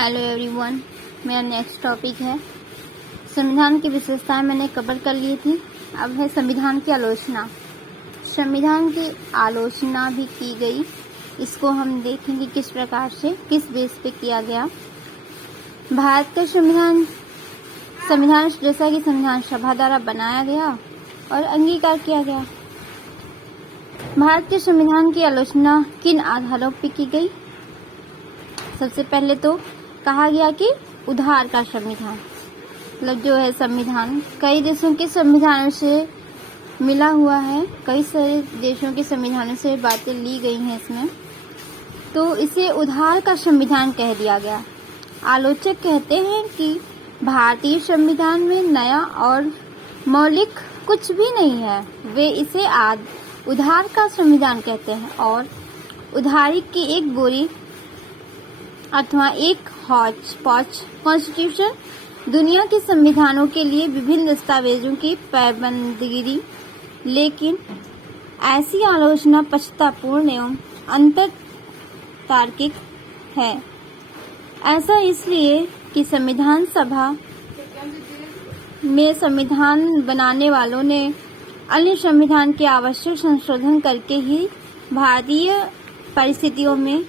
Hello everyone, मेरा next topic है संविधान की विशेषताएं। मैंने कवर कर ली थी। अब है संविधान की आलोचना। संविधान की आलोचना भी की गई। इसको हम देखेंगे किस प्रकार से, किस बेस पे किया गया। भारत का संविधान जैसा कि संविधान सभा द्वारा बनाया गया और अंगीकार किया गया। भारत के संविधान की आलोचना किन आधारों पर की गई? सबसे पहले तो कहा गया कि उधार का संविधान, मतलब जो है संविधान कई देशों के संविधानों से मिला हुआ है। कई सारे देशों के संविधानों से बातें ली गई हैं इसमें, तो इसे उधार का संविधान कह दिया गया। आलोचक कहते हैं कि भारतीय संविधान में नया और मौलिक कुछ भी नहीं है। वे इसे उधार का संविधान कहते हैं और उधारी की एक बोरी अथवा एक हौच पौच कॉन्स्टिट्यूशन दुनिया के संविधानों के लिए विभिन्न दस्तावेजों की पैबंदगी। लेकिन ऐसी आलोचना पक्षपातपूर्ण एवं अंतर्तार्किक है। ऐसा इसलिए कि संविधान सभा में संविधान बनाने वालों ने अन्य संविधान के आवश्यक संशोधन करके ही भारतीय परिस्थितियों में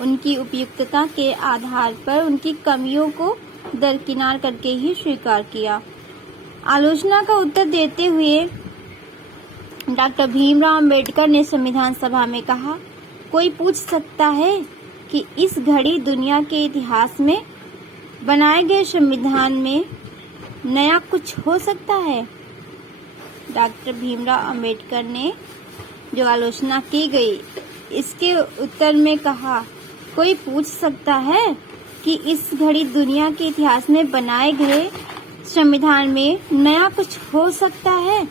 उनकी उपयुक्तता के आधार पर उनकी कमियों को दरकिनार करके ही स्वीकार किया। आलोचना का उत्तर देते हुए डॉक्टर भीमराव अंबेडकर ने संविधान सभा में कहा, कोई पूछ सकता है कि इस घड़ी दुनिया के इतिहास में बनाए गए संविधान में नया कुछ हो सकता है? डॉक्टर भीमराव अंबेडकर ने जो आलोचना की गई, इसके उत्तर में कहा, कोई पूछ सकता है कि इस घड़ी दुनिया के इतिहास में बनाए गए संविधान में नया कुछ हो सकता है?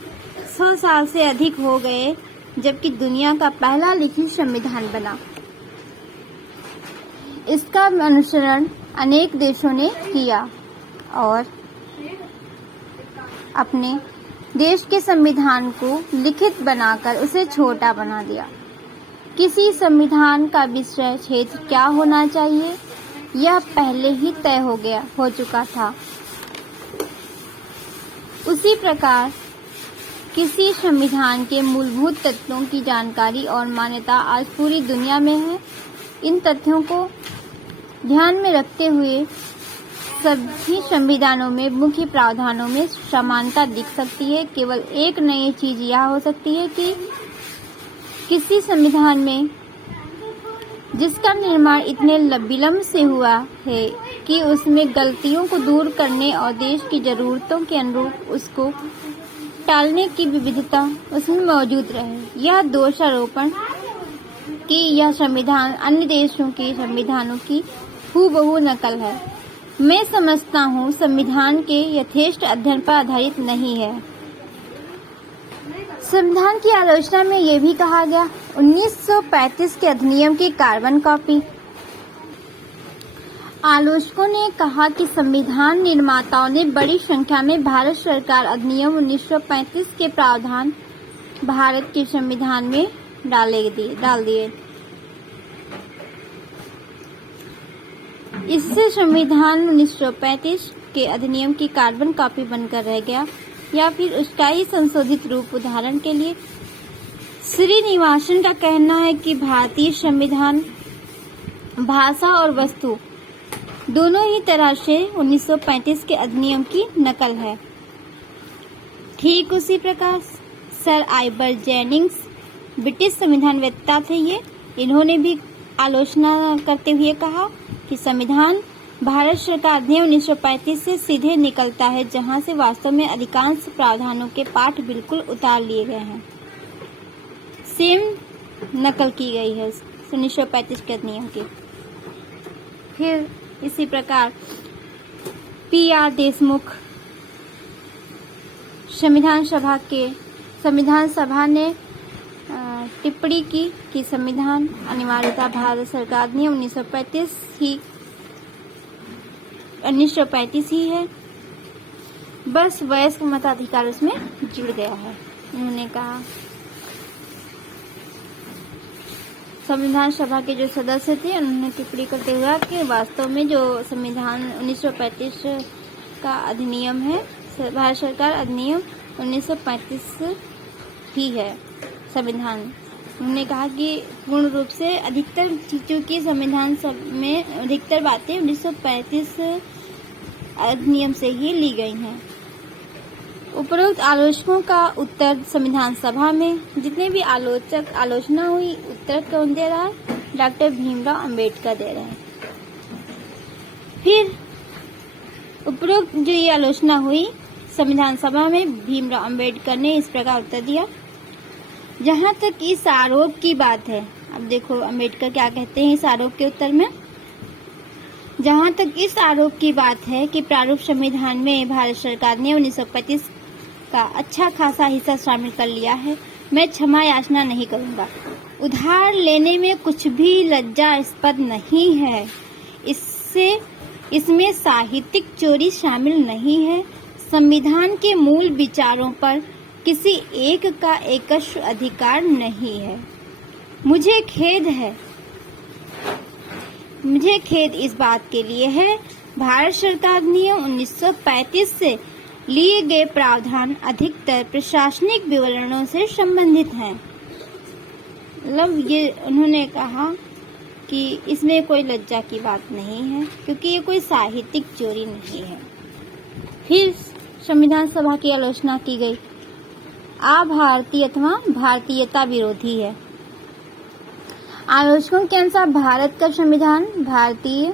100 साल से अधिक हो गए जबकि दुनिया का पहला लिखित संविधान बना। इसका अनुसरण अनेक देशों ने किया और अपने देश के संविधान को लिखित बनाकर उसे छोटा बना दिया। किसी संविधान का विषय क्षेत्र क्या होना चाहिए, यह पहले ही तय हो चुका था। उसी प्रकार किसी संविधान के मूलभूत तत्वों की जानकारी और मान्यता आज पूरी दुनिया में है। इन तथ्यों को ध्यान में रखते हुए सभी संविधानों में मुख्य प्रावधानों में समानता दिख सकती है। केवल एक नई चीज यह हो सकती है कि किसी संविधान में जिसका निर्माण इतने विलंब से हुआ है कि उसमें गलतियों को दूर करने और देश की जरूरतों के अनुरूप उसको टालने की विविधता उसमें मौजूद रहे। यह दोषारोपण कि यह संविधान अन्य देशों के संविधानों की हूबहू नकल है, मैं समझता हूँ संविधान के यथेष्ट अध्ययन पर आधारित नहीं है। संविधान की आलोचना में यह भी कहा गया, 1935 के अधिनियम की कार्बन कॉपी। आलोचकों ने कहा कि संविधान निर्माताओं ने बड़ी संख्या में भारत सरकार अधिनियम 1935 के प्रावधान भारत के संविधान में डाल दिए। इससे संविधान 1935 के अधिनियम की कार्बन कॉपी बनकर रह गया या फिर उसका ही संशोधित रूप। उदाहरण के लिए श्रीनिवासन का कहना है कि भारतीय संविधान भाषा और वस्तु दोनों ही तरह से 1935 के अधिनियम की नकल है। ठीक उसी प्रकार सर आइबर जेनिंग्स ब्रिटिश संविधानवेत्ता थे। इन्होंने भी आलोचना करते हुए कहा कि संविधान भारत सरकार अधिनियम 1935 से सीधे निकलता है, जहां से वास्तव में अधिकांश प्रावधानों के पाठ बिल्कुल उतार लिए गए हैं। सेम नकल की गई है 1935 के अधिनियम की। फिर इसी प्रकार PR देशमुख संविधान सभा ने टिप्पणी की कि संविधान अनिवार्यता भारत सरकार अधिनियम 1935 ही है, बस वयस्क मताधिकार उसमें जुड़ गया है। उन्होंने कहा संविधान सभा के जो सदस्य थे उन्होंने टिप्पणी करते हुए कि वास्तव में जो संविधान 1935 का अधिनियम है, भारत सरकार अधिनियम 1935 ही है संविधान। उन्होंने कहा कि पूर्ण रूप से अधिकतर चीज़ों की संविधान में अधिकतर बातें 1935 अधिनियम से ही ली गई हैं। उपरोक्त आलोचकों का उत्तर संविधान सभा में जितने भी आलोचना हुई, उत्तर कौन दे रहा है? डॉक्टर भीमराव अंबेडकर दे रहे हैं। फिर उपरोक्त जो ये आलोचना हुई संविधान सभा में, भीमराव अंबेडकर ने इस प्रकार उत्तर दिया। जहां तक इस आरोप की बात है, अब देखो अंबेडकर क्या कहते हैं इस आरोप के उत्तर में। जहां तक इस आरोप की बात है कि प्रारूप संविधान में भारत सरकार ने 1935 का अच्छा खासा हिस्सा शामिल कर लिया है, मैं क्षमा याचना नहीं करूंगा। उधार लेने में कुछ भी लज्जास्पद नहीं है। इसमें साहित्यिक चोरी शामिल नहीं है। संविधान के मूल विचारों पर किसी एक का एकस्व अधिकार नहीं है। मुझे खेद इस बात के लिए है, भारत सरकार अधिनियम 1935 से लिए गए प्रावधान अधिकतर प्रशासनिक विवरणों से संबंधित हैं। मतलब ये उन्होंने कहा कि इसमें कोई लज्जा की बात नहीं है, क्योंकि ये कोई साहित्यिक चोरी नहीं है। फिर संविधान सभा की आलोचना की गई, अभारतीय अथवा भारतीयता विरोधी है। आलोचकों के अनुसार भारत का संविधान भारतीय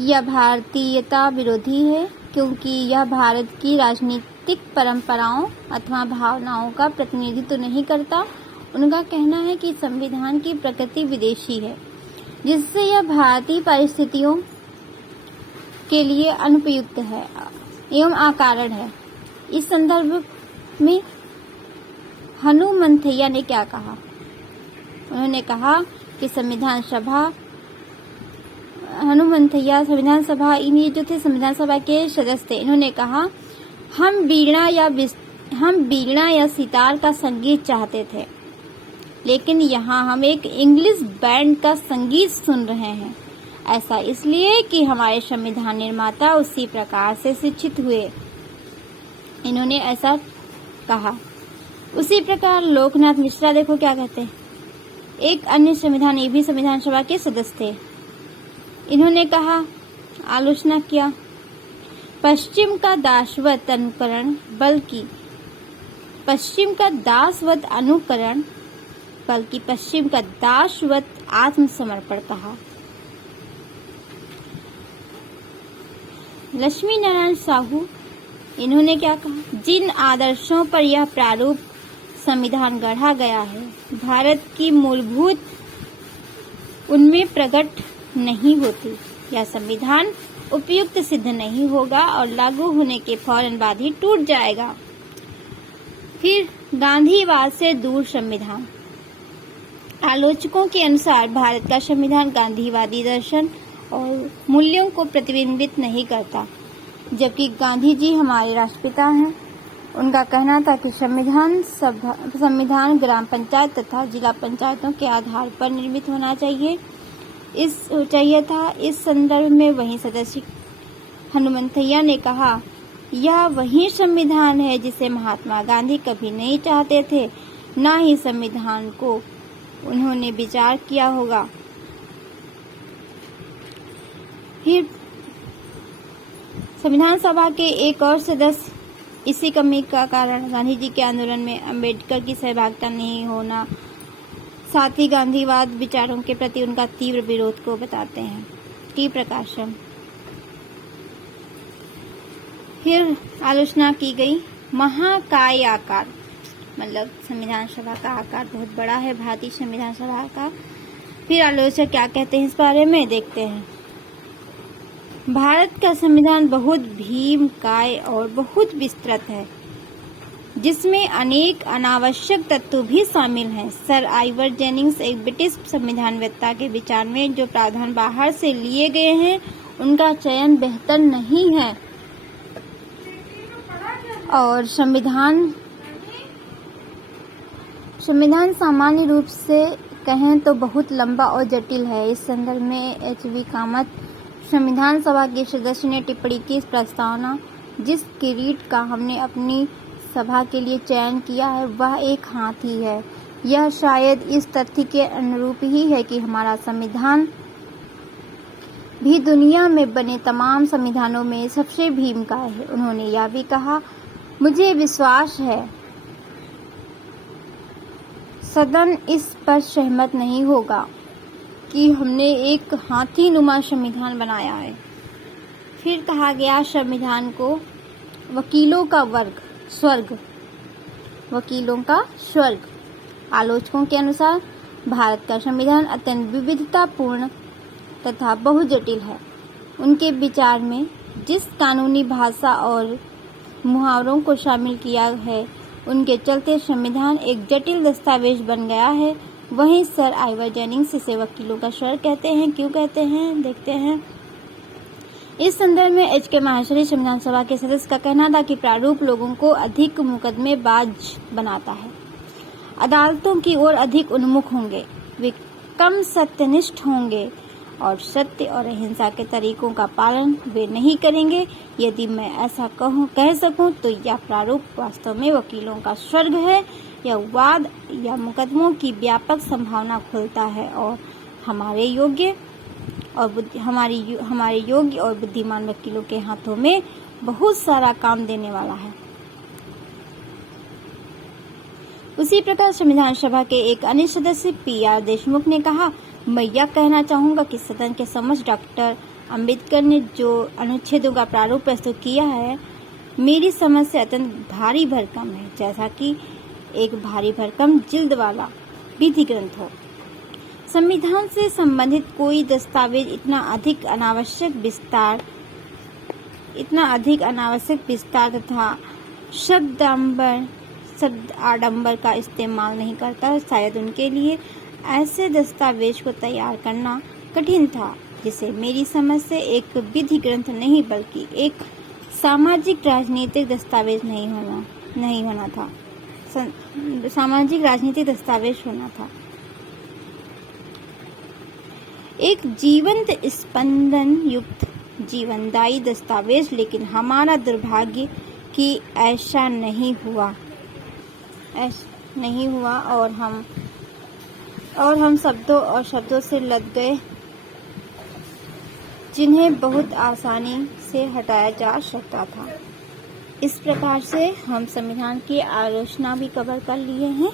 या भारतीयता विरोधी है, क्योंकि यह भारत की राजनीतिक परंपराओं अथवा भावनाओं का प्रतिनिधित्व नहीं करता। उनका कहना है कि संविधान की प्रकृति विदेशी है, जिससे यह भारतीय परिस्थितियों के लिए अनुपयुक्त है एवं अकारण है। इस संदर्भ में हनुमंथैया ने क्या कहा? उन्होंने कहा कि संविधान सभा ये जो थे संविधान सभा के सदस्य थे, इन्होंने कहा हम वीणा या सितार का संगीत चाहते थे, लेकिन यहाँ हम एक इंग्लिश बैंड का संगीत सुन रहे हैं। ऐसा इसलिए कि हमारे संविधान निर्माता उसी प्रकार से शिक्षित हुए। इन्होंने ऐसा कहा। उसी प्रकार लोकनाथ मिश्रा देखो क्या कहते हैं, एक अन्य ये भी संविधान सभा के सदस्य थे। इन्होंने कहा, आलोचना किया, पश्चिम का दासवत अनुकरण बल्कि पश्चिम का दासवत आत्मसमर्पण कहा। लक्ष्मी नारायण साहू, इन्होंने क्या कहा, जिन आदर्शों पर यह प्रारूप संविधान गढ़ा गया है, भारत की मूलभूत उनमें प्रकट नहीं होती। यह संविधान उपयुक्त सिद्ध नहीं होगा और लागू होने के फौरन बाद ही टूट जाएगा। फिर गांधीवाद से दूर संविधान। आलोचकों के अनुसार भारत का संविधान गांधीवादी दर्शन और मूल्यों को प्रतिबिंबित नहीं करता, जबकि गांधी जी हमारे राष्ट्रपिता हैं। उनका कहना था कि संविधान ग्राम पंचायत तथा जिला पंचायतों के आधार पर निर्मित होना चाहिए। इस संदर्भ में वही सदस्य हनुमंथैया ने कहा, यह वही संविधान है जिसे महात्मा गांधी कभी नहीं चाहते थे, न ही संविधान को उन्होंने विचार किया होगा। फिर संविधान सभा के एक और सदस्य, इसी कमी का कारण गांधी जी के आंदोलन में अंबेडकर की सहभागिता नहीं होना, साथ ही गांधीवाद विचारों के प्रति उनका तीव्र विरोध को बताते हैं। टी प्रकाशम। फिर आलोचना की गई, महाकाय आकार, मतलब संविधान सभा का आकार बहुत बड़ा है, भारतीय संविधान सभा का। फिर आलोचक क्या कहते हैं इस बारे में देखते हैं। भारत का संविधान बहुत भीमकाय और बहुत विस्तृत है, जिसमें अनेक अनावश्यक तत्व भी शामिल हैं। सर आइवर जेनिंग्स, एक ब्रिटिश संविधानवेत्ता के विचार में जो प्रावधान बाहर से लिए गए हैं, उनका चयन बेहतर नहीं है और संविधान सामान्य रूप से कहें तो बहुत लंबा और जटिल है। इस संदर्भ में एच.वी. कामत संविधान सभा के सदस्य ने टिप्पणी की, इस प्रस्तावना जिस किरीट का हमने अपनी सभा के लिए चयन किया है वह एक हाथी है। यह शायद इस तथ्य के अनुरूप ही है कि हमारा संविधान भी दुनिया में बने तमाम संविधानों में सबसे भीमकाय है। उन्होंने यह भी कहा, मुझे विश्वास है सदन इस पर सहमत नहीं होगा कि हमने एक हाथीनुमा संविधान बनाया है। फिर कहा गया, संविधान को वकीलों का स्वर्ग। आलोचकों के अनुसार भारत का संविधान अत्यंत विविधतापूर्ण तथा बहुत जटिल है। उनके विचार में जिस कानूनी भाषा और मुहावरों को शामिल किया है, उनके चलते संविधान एक जटिल दस्तावेज बन गया है। वहीं सर आइवर जेनिंग्स इसे वकीलों का स्वर्ग कहते हैं। क्यों कहते हैं, देखते हैं। इस संदर्भ में एच.के. माहेश्वरी संविधान सभा के सदस्य का कहना था कि प्रारूप लोगों को अधिक मुकदमेबाज बनाता है, अदालतों की ओर अधिक उन्मुख होंगे, वे कम सत्यनिष्ठ होंगे और सत्य और अहिंसा के तरीकों का पालन वे नहीं करेंगे। यदि मैं ऐसा कह सकूं तो यह प्रारूप वास्तव में वकीलों का स्वर्ग है। यह वाद या मुकदमों की व्यापक संभावना खोलता है और हमारे योग्य और बुद्धिमान वकीलों के हाथों में बहुत सारा काम देने वाला है। उसी प्रकार संविधान सभा के एक अन्य सदस्य पी.आर. देशमुख ने कहा, मैं यह कहना चाहूँगा कि सदन के समक्ष डॉक्टर अंबेडकर ने जो अनुच्छेदों का प्रारूप प्रस्तुत किया है, मेरी समझ से अत्यंत भारी भरकम है, जैसा कि एक भारी भरकम जिल्द वाला विधि ग्रंथ हो। संविधान से संबंधित कोई दस्तावेज इतना अधिक अनावश्यक विस्तार तथा शब्द आडंबर का इस्तेमाल नहीं करता। शायद उनके लिए ऐसे दस्तावेज को तैयार करना कठिन था, जिसे मेरी समझ से एक विधि ग्रंथ नहीं बल्कि एक सामाजिक राजनीतिक दस्तावेज नहीं होना था। सामाजिक राजनीतिक दस्तावेज होना था, एक जीवंत स्पंदन युक्त जीवनदायी दस्तावेज। लेकिन हमारा दुर्भाग्य कि ऐसा नहीं हुआ और हम शब्दों से लद गए जिन्हें बहुत आसानी से हटाया जा सकता था। इस प्रकार से हम संविधान की आलोचना भी कवर कर लिए हैं।